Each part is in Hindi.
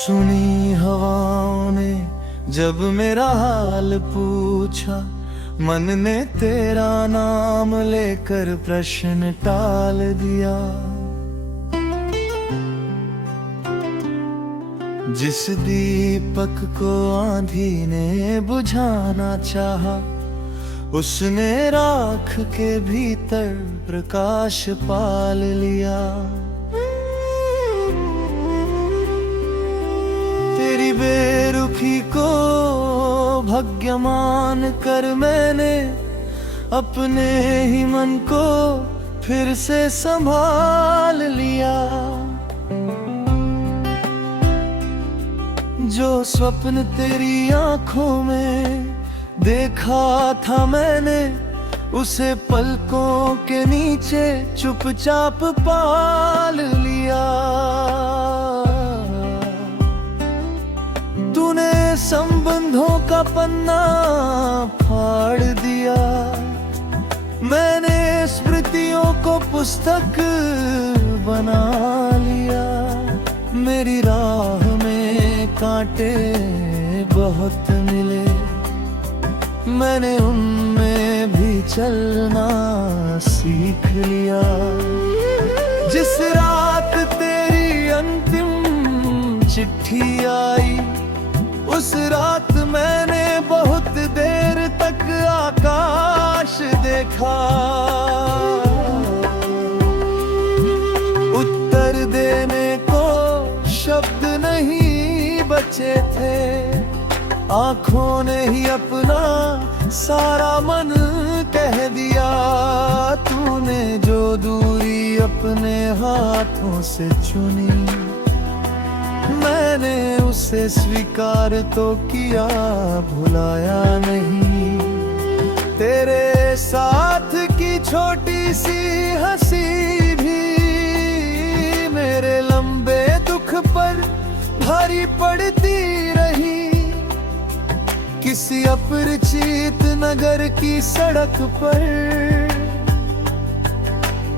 सुनी हवाओं ने जब मेरा हाल पूछा, मन ने तेरा नाम लेकर प्रश्न टाल दिया। जिस दीपक को आंधी ने बुझाना चाहा, उसने राख के भीतर प्रकाश पाल लिया। तेरी बेरुखी को भाग्य मान कर मैंने अपने ही मन को फिर से संभाल लिया। जो स्वप्न तेरी आंखों में देखा था मैंने, उसे पलकों के नीचे चुपचाप पाल लिया। तूने संबंधों का पन्ना फाड़ दिया, मैंने स्मृतियों को पुस्तक बना लिया। मेरी राह में कांटे बहुत मिले, मैंने उनमें भी चलना सीख लिया। जिस रात तेरी अंतिम चिट्ठी आई, उस रात मैंने बहुत देर तक आकाश देखा। उत्तर देने को शब्द नहीं बचे थे, आंखों ने ही अपना सारा मन कह दिया। तूने जो दूरी अपने हाथों से चुनी, मैंने उसे स्वीकार तो किया, भुलाया नहीं। तेरे साथ की छोटी सी हंसी भी मेरे लंबे दुख पर भारी पड़ती रही। किसी अपरिचित नगर की सड़क पर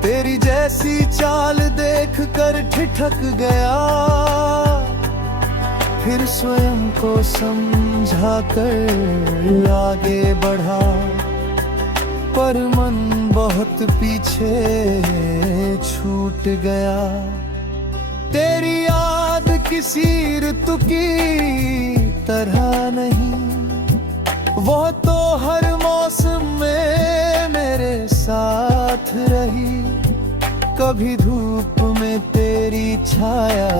तेरी जैसी चाल देखकर ठिठक गया। फिर स्वयं को समझा कर आगे बढ़ा, पर मन बहुत पीछे छूट गया। तेरी याद किसी ऋतु की तरह नहीं, वो तो हर मौसम में मेरे साथ रही। कभी धूप में तेरी छाया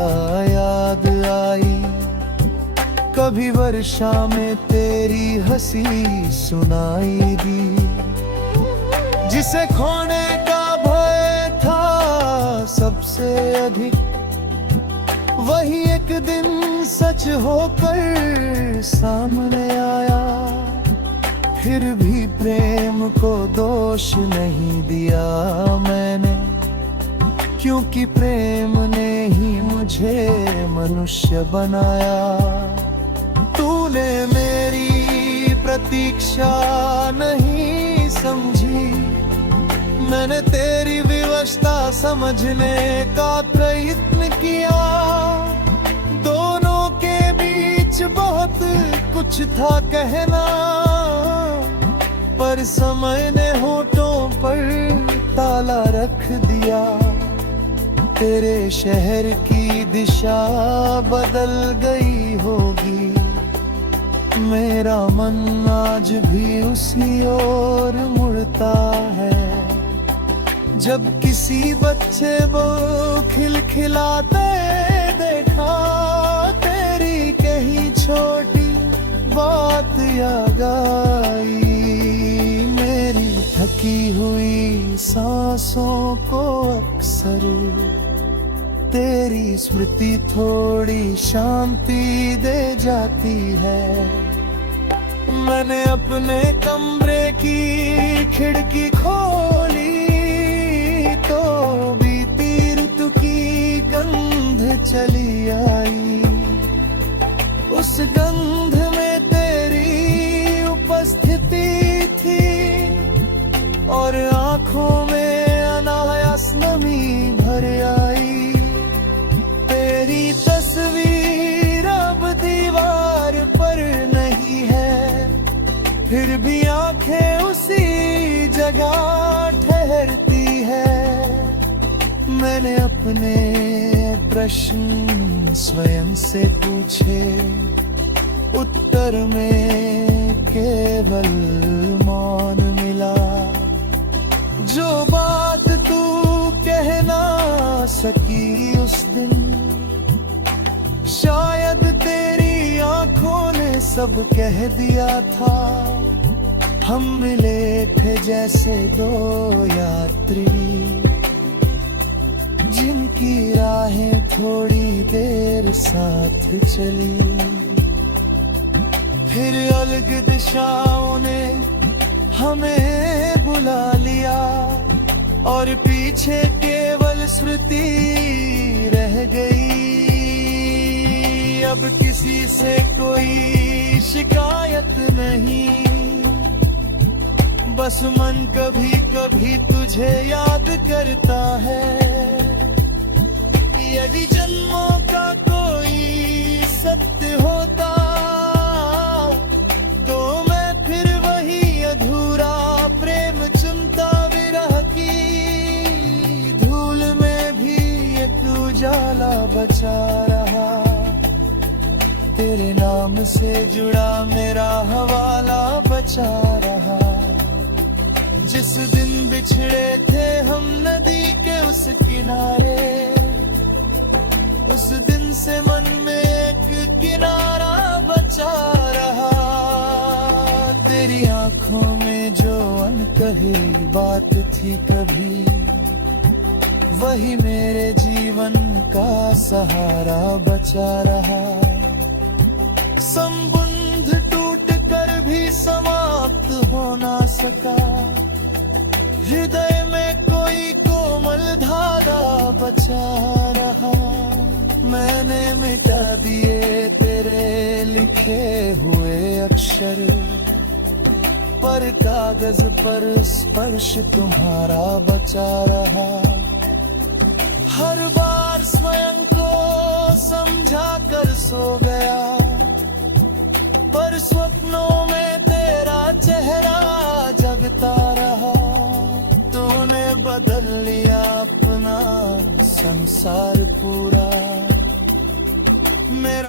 याद आई, कभी वर्षा में तेरी हंसी सुनाई दी। जिसे खोने का भय था सबसे अधिक, वही एक दिन सच होकर सामने आया। फिर भी प्रेम को दोष नहीं दिया मैंने, क्योंकि प्रेम ने ही मुझे मनुष्य बनाया। तूने मेरी प्रतीक्षा नहीं समझी, मैंने तेरी विवशता समझने का प्रयत्न किया। दोनों के बीच बहुत कुछ था कहना, पर समय ने होठों पर ताला रख दिया। तेरे शहर की दिशा बदल गई होगी, मेरा मन आज भी उसी ओर मुड़ता है। जब किसी बच्चे वो खिलखिलाते देखा, तेरी कही छोटी बात याद आई। मेरी थकी हुई सांसों को अक्सर तेरी स्मृति थोड़ी शांति दे जाती है। मैंने अपने कमरे की खिड़की खोली तो बीती ऋतु की गंध चली आई। उस गंध में तेरी उपस्थिति थी और आंखों में अनायास नमी भर आई। तेरी तस्वीर जगह ठहरती है। मैंने अपने प्रश्न स्वयं से पूछे, उत्तर में केवल मौन मिला। जो बात तू कह ना सकी उस दिन, शायद तेरी आंखों ने सब कह दिया था। हम मिले थे जैसे दो यात्री, जिनकी राहें थोड़ी देर साथ चली। फिर अलग दिशाओं ने हमें बुला लिया, और पीछे केवल स्मृति रह गई। अब किसी से कोई शिकायत नहीं, बस मन कभी कभी तुझे याद करता है। यदि जन्मों का कोई सत्य होता, तो मैं फिर वही अधूरा प्रेम चुनता। विरह की धूल में भी एक उजाला बचा रहा। तेरे नाम से जुड़ा मेरा हवाला बचा रहा। जिस दिन बिछड़े थे हम नदी के उस किनारे, उस दिन से मन में एक किनारा बचा रहा। तेरी आंखों में जो अनकही बात थी कभी, वही मेरे जीवन का सहारा बचा रहा। संबंध टूट कर भी समाप्त हो ना सका, हृदय में कोई कोमल धारा बचा रहा। मैंने मिटा दिए तेरे लिखे हुए अक्षर, पर कागज पर स्पर्श तुम्हारा बचा रहा। हर बार स्वयं को समझा कर सो गया, पर स्वप्नों में तेरा चेहरा जगता रहा। तूने बदल लिया अपना संसार पूरा। मेरा